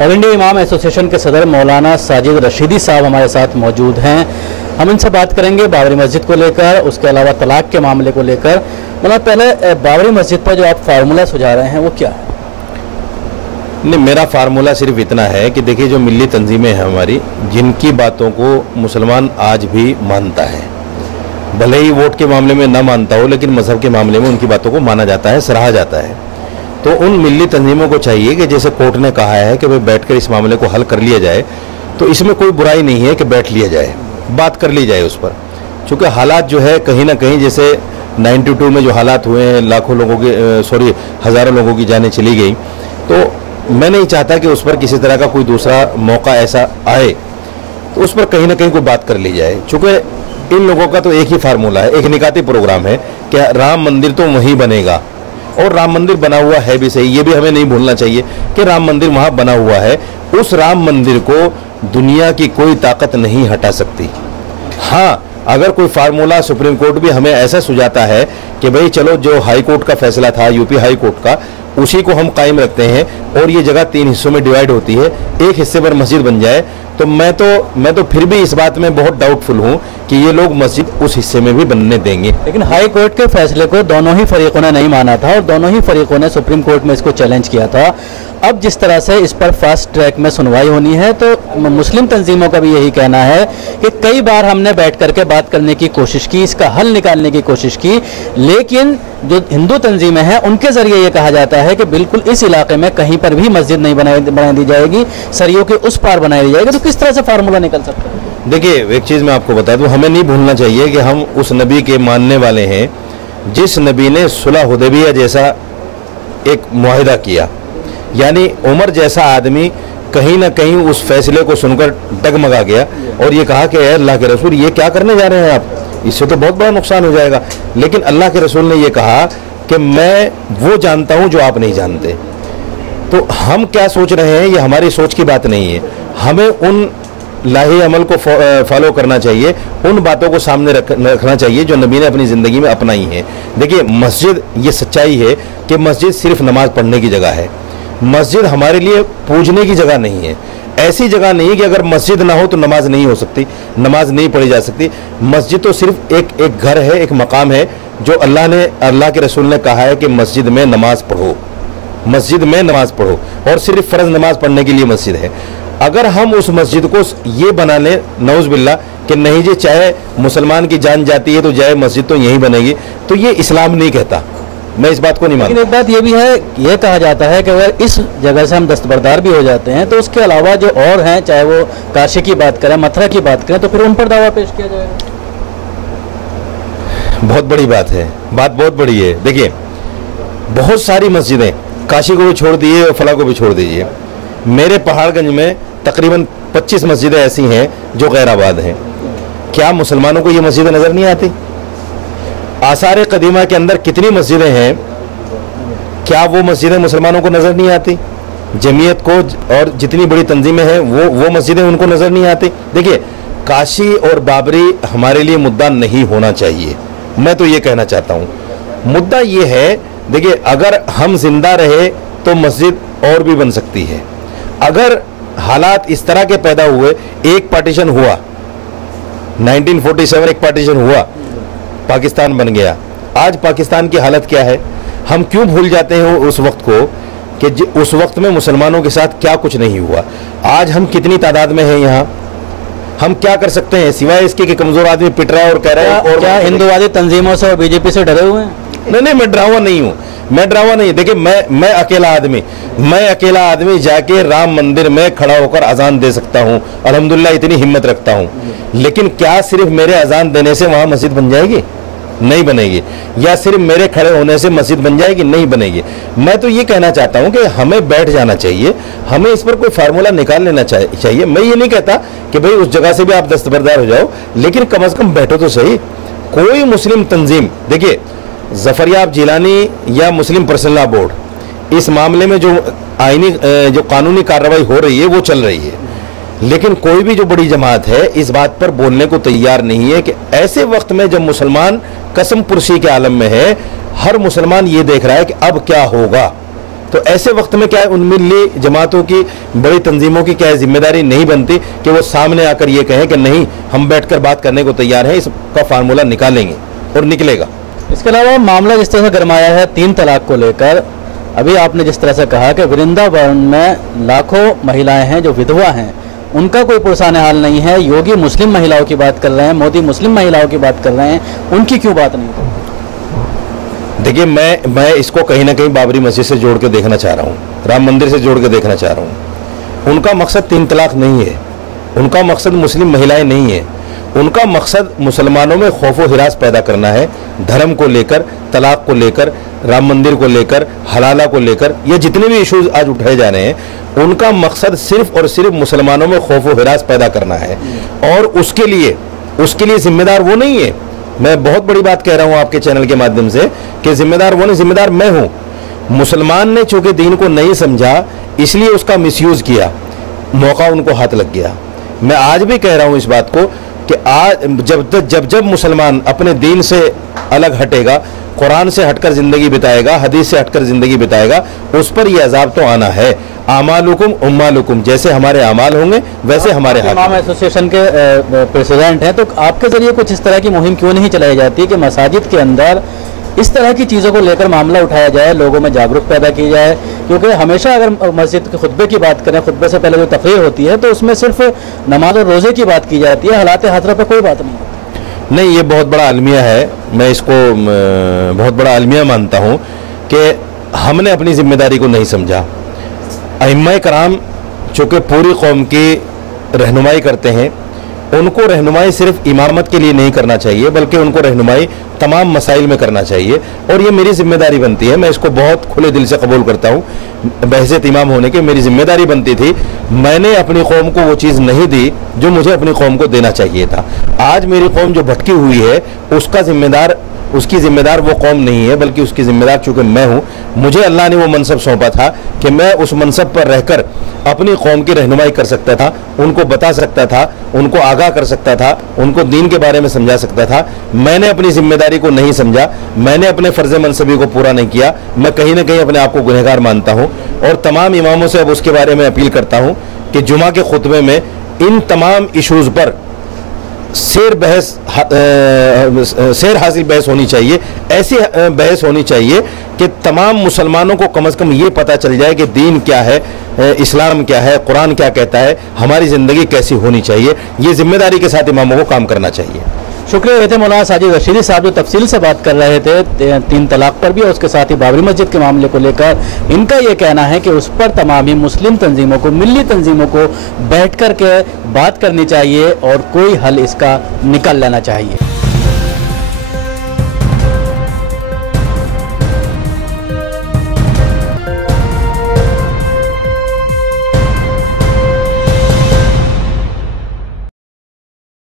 All India इमाम association के सदर मौलाना साजिद रशीदी साहब हमारे साथ मौजूद हैं। हम इनसे बात करेंगे बाबरी मस्जिद को लेकर, उसके अलावा तलाक के मामले को लेकर। मतलब पहले बाबरी मस्जिद पर जो आप फार्मूला सुझा रहे हैं वो क्या है? नहीं, मेरा फार्मूला सिर्फ इतना है कि देखिए, जो मिली तंजीमें हैं हमारी, जिनकी बातों को मुसलमान आज भी मानता है, भले ही वोट के मामले में ना मानता हो, लेकिन मजहब के मामले में उनकी बातों को माना जाता है, सराहा जाता है। तो उन मिली तंजीमों को चाहिए कि जैसे कोर्ट ने कहा है कि भाई बैठकर इस मामले को हल कर लिया जाए, तो इसमें कोई बुराई नहीं है कि बैठ लिया जाए, बात कर ली जाए उस पर। चूँकि हालात जो है कहीं ना कहीं, जैसे 92 में जो हालात हुए हैं, लाखों लोगों की हज़ारों लोगों की जानें चली गई, तो मैं नहीं चाहता कि उस पर किसी तरह का कोई दूसरा मौका ऐसा आए, तो उस पर कहीं ना कहीं कोई बात कर ली जाए। चूँकि इन लोगों का तो एक ही फार्मूला है, एक निकाती प्रोग्राम है कि राम मंदिर तो वहीं बनेगा, और राम मंदिर बना हुआ है भी सही, ये भी हमें नहीं भूलना चाहिए कि राम मंदिर वहाँ बना हुआ है। उस राम मंदिर को दुनिया की कोई ताकत नहीं हटा सकती। हाँ, अगर कोई फार्मूला सुप्रीम कोर्ट भी हमें ऐसा सुझाता है कि भाई चलो, जो हाई कोर्ट का फैसला था, यूपी हाई कोर्ट का, उसी को हम कायम रखते हैं और ये जगह 3 हिस्सों में डिवाइड होती है, एक हिस्से पर मस्जिद बन जाए, तो मैं तो फिर भी इस बात में बहुत डाउटफुल हूँ कि ये लोग मस्जिद उस हिस्से में भी बनने देंगे। लेकिन हाई कोर्ट के फैसले को दोनों ही फरीकों ने नहीं माना था और दोनों ही फरीकों ने सुप्रीम कोर्ट में इसको चैलेंज किया था। अब जिस तरह से इस पर फास्ट ट्रैक में सुनवाई होनी है, तो मुस्लिम तंजीमों का भी यही कहना है कि कई बार हमने बैठ करके बात करने की कोशिश की, इसका हल निकालने की कोशिश की, लेकिन जो हिंदू तंजीमें हैं उनके जरिए ये कहा जाता है कि बिल्कुल इस इलाके में कहीं पर भी मस्जिद नहीं बना दी जाएगी, सरियों के उस पार बनाई दी जाएगी। तो किस तरह से फार्मूला निकल सकता है? देखिए, एक चीज़ मैं आपको बता दूं, हमें नहीं भूलना चाहिए कि हम उस नबी के मानने वाले हैं जिस नबी ने सुलह हुदैबिया जैसा एक मुआहिदा किया। यानी उमर जैसा आदमी कहीं ना कहीं उस फैसले को सुनकर डगमगा गया और ये कहा कि अल्लाह के रसूल, ये क्या करने जा रहे हैं आप, इससे तो बहुत बड़ा नुकसान हो जाएगा। लेकिन अल्लाह के रसूल ने ये कहा कि मैं वो जानता हूँ जो आप नहीं जानते। तो हम क्या सोच रहे हैं, ये हमारी सोच की बात नहीं है। हमें उन लाही अमल को फॉलो करना चाहिए, उन बातों को सामने रखना चाहिए जो नबी ने अपनी ज़िंदगी में अपनाई है। देखिए, मस्जिद, ये सच्चाई है कि मस्जिद सिर्फ नमाज पढ़ने की जगह है। मस्जिद हमारे लिए पूजने की जगह नहीं है। ऐसी जगह नहीं है कि अगर मस्जिद ना हो तो नमाज नहीं हो सकती, नमाज नहीं पढ़ी जा सकती। मस्जिद तो सिर्फ एक घर है, एक मकाम है जो अल्लाह के रसूल ने कहा है कि मस्जिद में नमाज पढ़ो, मस्जिद में नमाज पढ़ो, और सिर्फ फ़र्ज नमाज पढ़ने के लिए मस्जिद है। अगर हम उस मस्जिद को ये बना लें, नौज़ बिल्लाह, कि नहीं जी, चाहे मुसलमान की जान जाती है तो जाए मस्जिद तो यहीं बनेगी, तो ये इस्लाम नहीं कहता। मैं इस बात को नहीं मानता। लेकिन एक बात ये भी है, ये कहा जाता है कि अगर इस जगह से हम दस्तबरदार भी हो जाते हैं तो उसके अलावा जो और हैं, चाहे वो काशी की बात करें, मथुरा की बात करें, तो फिर उन पर दावा पेश किया जाएगा। बहुत बड़ी बात है, बात बहुत बड़ी है। देखिए, बहुत सारी मस्जिदें, काशी को भी छोड़ दीजिए और फला को भी छोड़ दीजिए, मेरे पहाड़गंज में तकरीबन 25 मस्जिदें ऐसी हैं जो गैर आबाद हैं। क्या मुसलमानों को ये मस्जिदें नज़र नहीं आती? आसार कदीमा के अंदर कितनी मस्जिदें हैं, क्या वो मस्जिदें मुसलमानों को नज़र नहीं आती? जमीयत को और जितनी बड़ी तंजीमें हैं वो मस्जिदें उनको नज़र नहीं आती? देखिए, काशी और बाबरी हमारे लिए मुद्दा नहीं होना चाहिए, मैं तो ये कहना चाहता हूँ। मुद्दा ये है, देखिए, अगर हम जिंदा रहे तो मस्जिद और भी बन सकती है। अगर हालात इस तरह के पैदा हुए, एक पार्टीशन हुआ, 1947 एक पार्टीशन हुआ, पाकिस्तान बन गया, आज पाकिस्तान की हालत क्या है? हम क्यों भूल जाते हैं उस वक्त को कि उस वक्त में मुसलमानों के साथ क्या कुछ नहीं हुआ। आज हम कितनी तादाद में हैं यहाँ, हम क्या कर सकते हैं सिवाय इसके कि कमजोर आदमी पिट रहा है और कह रहा है। और क्या हिंदुवादी तंजीमों से और बीजेपी से डरे हुए हैं? नहीं, मैं डरावा नहीं हूँ, मैं डरावा नहीं। देखिए, मैं अकेला आदमी जाके राम मंदिर में खड़ा होकर अजान दे सकता हूँ, अल्हम्दुलिल्लाह इतनी हिम्मत रखता हूँ। लेकिन क्या सिर्फ मेरे अजान देने से वहाँ मस्जिद बन जाएगी? नहीं बनेगी। या सिर्फ मेरे खड़े होने से मस्जिद बन जाएगी? नहीं बनेगी। मैं तो ये कहना चाहता हूँ कि हमें बैठ जाना चाहिए, हमें इस पर कोई फार्मूला निकाल लेना चाहिए। मैं ये नहीं कहता कि भाई उस जगह से भी आप दस्तबरदार हो जाओ, लेकिन कम से कम बैठो तो सही। कोई मुस्लिम तंजीम, देखिए, ज़फ़रयाब जिलानी या मुस्लिम पर्सनल लॉ बोर्ड, इस मामले में जो जो कानूनी कार्रवाई हो रही है वो चल रही है, लेकिन कोई भी जो बड़ी जमात है इस बात पर बोलने को तैयार नहीं है कि ऐसे वक्त में जब मुसलमान कसम पुरसी के आलम में है, हर मुसलमान ये देख रहा है कि अब क्या होगा, तो ऐसे वक्त में क्या है, उन मिली जमातों की, बड़ी तंजीमों की क्या है जिम्मेदारी नहीं बनती कि वो सामने आकर ये कहें कि नहीं हम बैठकर बात करने को तैयार हैं, इसका फार्मूला निकालेंगे और निकलेगा। इसके अलावा मामला जिस तरह से गरमाया है 3 तलाक को लेकर, अभी आपने जिस तरह से कहा कि वृंदावन में लाखों महिलाएं हैं जो विधवा हैं, उनका कोई पुरसान हाल नहीं है। योगी मुस्लिम महिलाओं की बात कर रहे हैं, मोदी मुस्लिम महिलाओं की बात कर रहे हैं, उनकी क्यों बात नहीं करते? देखिए, मैं इसको कहीं ना कहीं बाबरी मस्जिद से जोड़ के देखना चाह रहा हूँ, राम मंदिर से जोड़ के देखना चाह रहा हूँ। उनका मकसद 3 तलाक नहीं है, उनका मकसद मुस्लिम महिलाएं नहीं है, उनका मकसद मुसलमानों में खौफ व हिरास पैदा करना है, धर्म को लेकर, तलाक को लेकर, राम मंदिर को लेकर, हलाला को लेकर, ये जितने भी इश्यूज आज उठाए जा रहे हैं, उनका मकसद सिर्फ और सिर्फ मुसलमानों में खौफ व हिरास पैदा करना है। और उसके लिए जिम्मेदार वो नहीं है। मैं बहुत बड़ी बात कह रहा हूं आपके चैनल के माध्यम से कि जिम्मेदार वो नहीं, जिम्मेदार मैं हूं। मुसलमान ने चूंकि दीन को नहीं समझा, इसलिए उसका मिसयूज किया, मौका उनको हाथ लग गया। मैं आज भी कह रहा हूं इस बात को कि आज जब मुसलमान अपने दीन से अलग हटेगा, कुरान से हटकर जिंदगी बिताएगा, हदीस से हटकर जिंदगी बिताएगा, उस पर यह अजाब तो आना है। आमालुकुम उम्मालुकुम, जैसे हमारे अमाल होंगे वैसे हमारे हाथ। इमाम एसोसिएशन के प्रेसिडेंट हैं, तो आपके जरिए कुछ इस तरह की मुहिम क्यों नहीं चलाई जाती कि मसाजिद के अंदर इस तरह की चीज़ों को लेकर मामला उठाया जाए, लोगों में जागरूक पैदा की जाए? क्योंकि हमेशा अगर मस्जिद के खुतबे की बात करें, खुतबे से पहले जो तकरीर होती है, तो उसमें सिर्फ नमाज और रोज़े की बात की जाती है, हालात हाजरा पर कोई बात नहीं। ये बहुत बड़ा अलमिया है, मैं इसको बहुत बड़ा अलमिया मानता हूँ कि हमने अपनी जिम्मेदारी को नहीं समझा। अइम्मा कराम चूँकि पूरी कौम की रहनुमाई करते हैं, उनको रहनुमाई सिर्फ इमामत के लिए नहीं करना चाहिए, बल्कि उनको रहनुमाई तमाम मसाइल में करना चाहिए, और ये मेरी जिम्मेदारी बनती है। मैं इसको बहुत खुले दिल से कबूल करता हूँ। बहज़त इमाम होने की मेरी जिम्मेदारी बनती थी। मैंने अपनी कौम को वो चीज़ नहीं दी जो मुझे अपनी कौम को देना चाहिए था। आज मेरी कौम जो भटकी हुई है, उसकी जिम्मेदार वो कौम नहीं है, बल्कि उसकी जिम्मेदार चूंकि मैं हूँ। मुझे अल्लाह ने वो मनसब सौंपा था कि मैं उस मनसब पर रहकर अपनी कौम की रहनुमाई कर सकता था, उनको बता सकता था, उनको आगाह कर सकता था, उनको दीन के बारे में समझा सकता था। मैंने अपनी जिम्मेदारी को नहीं समझा, मैंने अपने फ़र्ज़ मनसबी को पूरा नहीं किया। मैं कहीं ना कहीं अपने आप को गुनहगार मानता हूँ, और तमाम इमामों से अब उसके बारे में अपील करता हूँ कि जुमा के खुतबे में इन तमाम इशूज़ पर शेर हासिल बहस होनी चाहिए। ऐसी बहस होनी चाहिए कि तमाम मुसलमानों को कम से कम ये पता चल जाए कि दीन क्या है, इस्लाम क्या है, कुरान क्या कहता है, हमारी ज़िंदगी कैसी होनी चाहिए। ये जिम्मेदारी के साथ इमामों को काम करना चाहिए। शुक्रिया। ये थे मौलाना साजिद रशीदी साहब जो तफसील से बात कर रहे थे 3 तलाक पर भी, और उसके साथ ही बाबरी मस्जिद के मामले को लेकर इनका ये कहना है कि उस पर तमाम ही मुस्लिम तंजीमों को, मिली तंजीमों को बैठ कर के बात करनी चाहिए और कोई हल इसका निकाल लेना चाहिए।